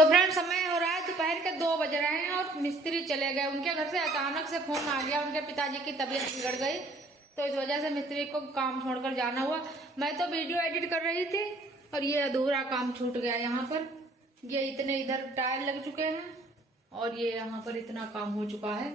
तो फ्रेंड समय हो रहा है दोपहर के 2 बज रहे हैं और मिस्त्री चले गए। उनके घर से अचानक से फोन आ गया, उनके पिताजी की तबीयत बिगड़ गई, तो इस वजह से मिस्त्री को काम छोड़कर जाना हुआ। मैं तो वीडियो एडिट कर रही थी और ये अधूरा काम छूट गया। यहाँ पर ये इतने इधर टायर लग चुके हैं और ये यहाँ पर इतना काम हो चुका है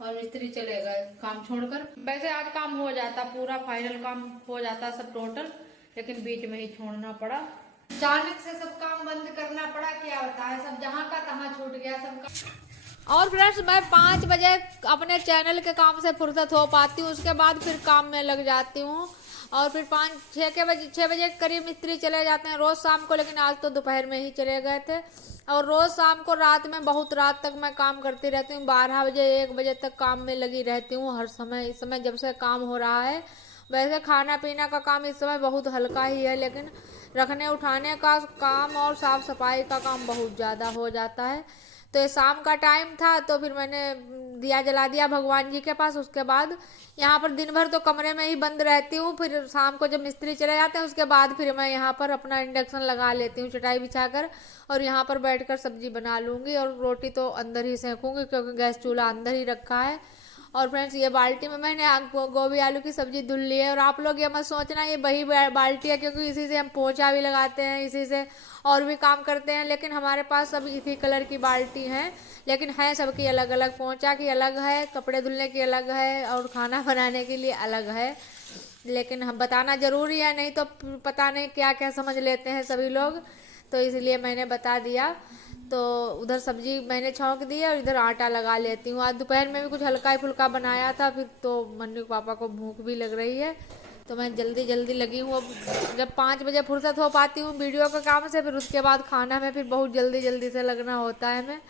और मिस्त्री चले गए काम छोड़कर। वैसे आज काम हो जाता, पूरा फाइनल काम हो जाता सब टोटल, लेकिन बीच में ही छोड़ना पड़ा। अचानक से सब काम बंद करना पड़ा, क्या बताए, सब जहाँ का तहाँ छूट गया सबका। और फ्रेंड्स मैं 5 बजे अपने चैनल के काम से फुर्सत हो पाती हूँ, उसके बाद फिर काम में लग जाती हूँ और फिर 6 बजे करीब मिस्त्री चले जाते हैं रोज शाम को, लेकिन आज तो दोपहर में ही चले गए थे। और रोज शाम को रात में बहुत रात तक मैं काम करती रहती हूँ, 12 बजे 1 बजे तक काम में लगी रहती हूँ हर समय। इस समय जब से काम हो रहा है, वैसे खाना पीना का काम इस समय बहुत हल्का ही है, लेकिन रखने उठाने का काम और साफ सफाई का काम बहुत ज़्यादा हो जाता है। तो ये शाम का टाइम था तो फिर मैंने दिया जला दिया भगवान जी के पास। उसके बाद यहाँ पर दिन भर तो कमरे में ही बंद रहती हूँ, फिर शाम को जब मिस्त्री चले जाते हैं उसके बाद फिर मैं यहाँ पर अपना इंडक्शन लगा लेती हूँ चटाई बिछाकर, और यहाँ पर बैठकर सब्जी बना लूँगी और रोटी तो अंदर ही सेकूँगी क्योंकि गैस चूल्हा अंदर ही रखा है। और फ्रेंड्स ये बाल्टी में मैंने गोभी आलू की सब्जी धुल ली है। और आप लोग ये मत सोचना ये वही बाल्टी है, क्योंकि इसी से हम पोंछा भी लगाते हैं, इसी से और भी काम करते हैं, लेकिन हमारे पास सब इसी कलर की बाल्टी हैं, लेकिन है सबकी अलग अलग। पोंछा की अलग है, कपड़े धुलने की अलग है और खाना बनाने के लिए अलग है। लेकिन हम बताना ज़रूरी है, नहीं तो पता नहीं क्या क्या समझ लेते हैं सभी लोग, तो इसलिए मैंने बता दिया। तो उधर सब्जी मैंने छौंक दी है और इधर आटा लगा लेती हूँ। आज दोपहर में भी कुछ हल्का ही फुल्का बनाया था, फिर तो मन्नू पापा को भूख भी लग रही है, तो मैं जल्दी जल्दी लगी हूँ। अब जब 5 बजे फुर्सत हो पाती हूँ वीडियो के काम से, फिर उसके बाद खाना में फिर बहुत जल्दी जल्दी से लगना होता है हमें।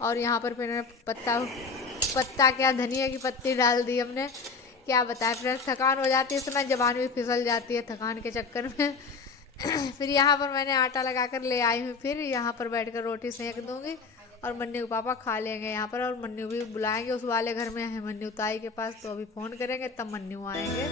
और यहाँ पर फिर पत्ता क्या धनिया की पत्ती डाल दी हमने, क्या बताएं फ्रेंड्स, थकान हो जाती है इस समय, जबान भी फिसल जाती है थकान के चक्कर में। फिर यहाँ पर मैंने आटा लगा कर ले आई हूँ, फिर यहाँ पर बैठकर रोटी सेक दूंगी और मन्नू पापा खा लेंगे यहाँ पर। और मन्नू भी बुलाएंगे, उस वाले घर में है मन्नू ताई के पास, तो अभी फ़ोन करेंगे तब मन्नू आएंगे।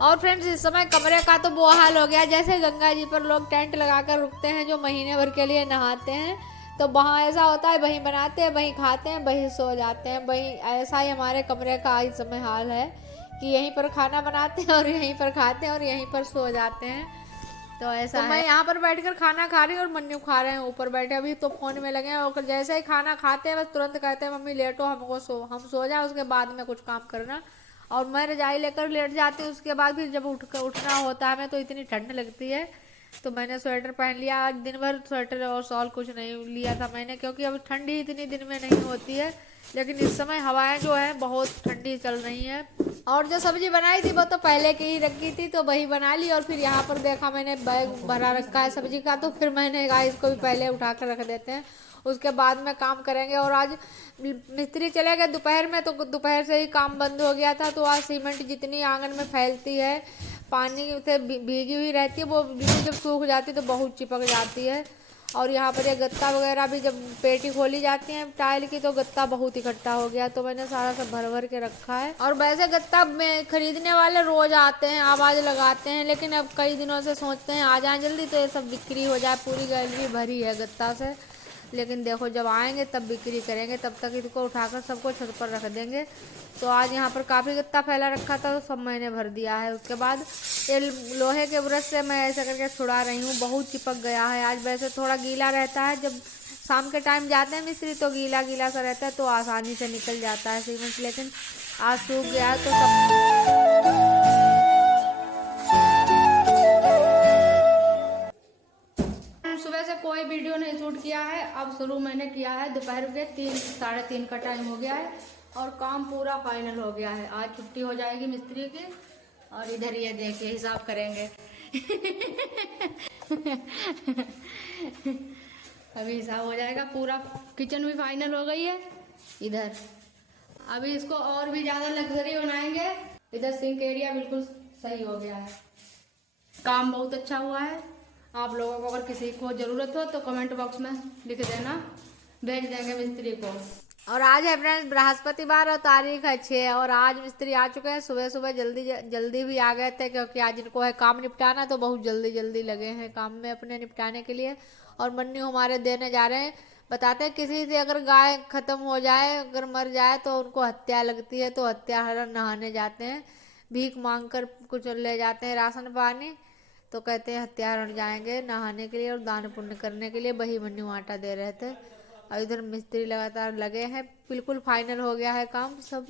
और फ्रेंड्स इस समय कमरे का तो वो हाल हो गया जैसे गंगा जी पर लोग टेंट लगाकर रुकते हैं जो महीने भर के लिए नहाते हैं, तो वहाँ ऐसा होता है, वहीं बनाते हैं, वहीं खाते हैं, वहीं सो जाते हैं। वहीं ऐसा ही हमारे कमरे का इस समय हाल है कि यहीं पर खाना बनाते हैं और यहीं पर खाते हैं और यहीं पर सो जाते हैं। तो ऐसा तो मैं यहाँ पर बैठकर खाना खा रही हूँ और मन्नू खा रहे हैं ऊपर बैठे, अभी तो फोन में लगे हैं। और जैसे ही खाना खाते हैं बस तुरंत कहते हैं मम्मी लेटो, हम सो जाए, उसके बाद में कुछ काम करना। और मैं रजाई लेकर लेट जाती हूँ, उसके बाद फिर जब उठना होता है हमें तो इतनी ठंड लगती है, तो मैंने स्वेटर पहन लिया। आज दिन भर स्वेटर और शॉल कुछ नहीं लिया था मैंने, क्योंकि अब ठंडी इतनी दिन में नहीं होती है, लेकिन इस समय हवाएं जो है बहुत ठंडी चल रही हैं। और जो सब्जी बनाई थी वो तो पहले की ही रखी थी, तो वही बना ली। और फिर यहाँ पर देखा मैंने बैग भरा रखा है सब्जी का, तो फिर मैंने कहा इसको भी पहले उठा कर रख देते हैं, उसके बाद में काम करेंगे। और आज मिस्त्री चले गए दोपहर में, तो दोपहर से ही काम बंद हो गया था, तो आज सीमेंट जितनी आंगन में फैलती है पानी से भीगी हुई रहती है, वो बिल्कुल जब सूख जाती है तो बहुत चिपक जाती है। और यहाँ पर ये गत्ता वगैरह भी जब पेटी खोली जाती है टाइल की, तो गत्ता बहुत इकट्ठा हो गया, तो मैंने सारा सब भर भर के रखा है। और वैसे गत्ता में खरीदने वाले रोज आते हैं, आवाज़ लगाते हैं, लेकिन अब कई दिनों से सोचते हैं आ जाए जल्दी तो ये सब बिक्री हो जाए, पूरी गैलरी भरी है गत्ता से। लेकिन देखो जब आएंगे तब बिक्री करेंगे, तब तक इसको उठाकर सबको छत पर रख देंगे। तो आज यहाँ पर काफ़ी गत्ता फैला रखा था, तो सब मैंने भर दिया है। उसके बाद ये लोहे के ब्रश से मैं ऐसा करके छुड़ा रही हूँ, बहुत चिपक गया है। आज वैसे थोड़ा गीला रहता है, जब शाम के टाइम जाते हैं मिस्त्री तो गीला गीला सा रहता है, तो आसानी से निकल जाता है सीमेंट, लेकिन आज सूख गया है तो सब। सुबह से कोई वीडियो नहीं शूट किया है, अब शुरू मैंने किया है। दोपहर के 3-3:30 का टाइम हो गया है और काम पूरा फाइनल हो गया है। आज छुट्टी हो जाएगी मिस्त्री की, और इधर ये देखिए हिसाब करेंगे। अभी हिसाब हो जाएगा पूरा। किचन भी फाइनल हो गई है इधर, अभी इसको और भी ज्यादा लग्जरी बनाएंगे। इधर सिंक एरिया बिल्कुल सही हो गया है, काम बहुत अच्छा हुआ है। आप लोगों को अगर किसी को ज़रूरत हो तो कमेंट बॉक्स में लिख देना, भेज देंगे मिस्त्री को। और आज है फ्रेंड्स बृहस्पतिवार और तारीख है 6 और आज मिस्त्री आ चुके हैं। सुबह सुबह जल्दी जल्दी भी आ गए थे क्योंकि आज इनको है काम निपटाना, तो बहुत जल्दी जल्दी लगे हैं काम में अपने निपटाने के लिए। और मन्नू हमारे देने जा रहे हैं। बताते हैं किसी से अगर गाय खत्म हो जाए, अगर मर जाए तो उनको हत्या लगती है, तो हत्यारा नहाने जाते हैं, भीख मांग कर कुछ ले जाते हैं राशन पानी, तो कहते हैं हत्यारण जाएंगे नहाने के लिए और दान पुण्य करने के लिए। वही मन्नू आटा दे रहे थे। और इधर मिस्त्री लगातार लगे हैं। बिल्कुल फाइनल हो गया है काम सब।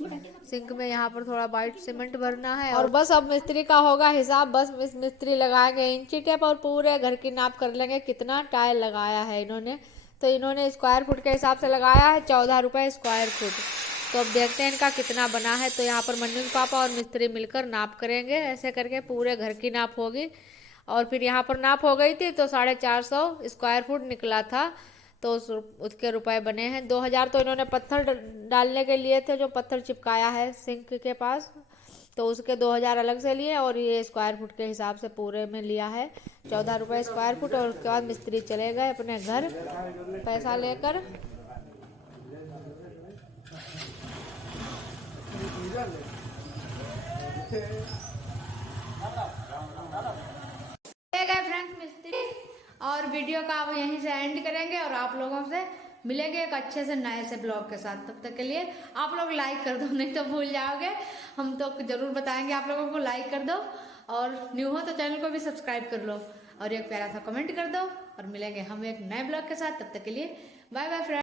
सिंक में यहाँ पर थोड़ा वाइट सीमेंट भरना है और बस अब मिस्त्री का होगा हिसाब। बस मिस्त्री लगाएंगे इंची टेप और पूरे घर की नाप कर लेंगे कितना टाइल लगाया है इन्होंने। तो इन्होंने स्क्वायर फुट के हिसाब से लगाया है 14 रुपये स्क्वायर फुट। तो अब देखते हैं इनका कितना बना है। तो यहाँ पर मन्नू पापा और मिस्त्री मिलकर नाप करेंगे। ऐसे करके पूरे घर की नाप होगी। और फिर यहाँ पर नाप हो गई थी तो 450 स्क्वायर फुट निकला था। तो उसके रुपए बने हैं 2000। तो इन्होंने पत्थर डालने के लिए थे, जो पत्थर चिपकाया है सिंक के पास, तो उसके 2000 अलग से लिए। और ये स्क्वायर फुट के हिसाब से पूरे में लिया है 14 रुपये स्क्वायर फुट। और उसके बाद मिस्त्री चले गए अपने घर पैसा लेकर। गए फ्रेंड्स मिस्त्री। और वीडियो का अब यहीं से एंड करेंगे और आप लोगों से मिलेंगे एक अच्छे से नए से ब्लॉग के साथ। तब तक के लिए आप लोग लाइक कर दो, नहीं तो भूल जाओगे। हम तो जरूर बताएंगे आप लोगों को, लाइक कर दो। और न्यू हो तो चैनल को भी सब्सक्राइब कर लो और एक प्यारा सा कमेंट कर दो। और मिलेंगे हम एक नए ब्लॉग के साथ। तब तक के लिए बाय बाय फ्रेंड्स।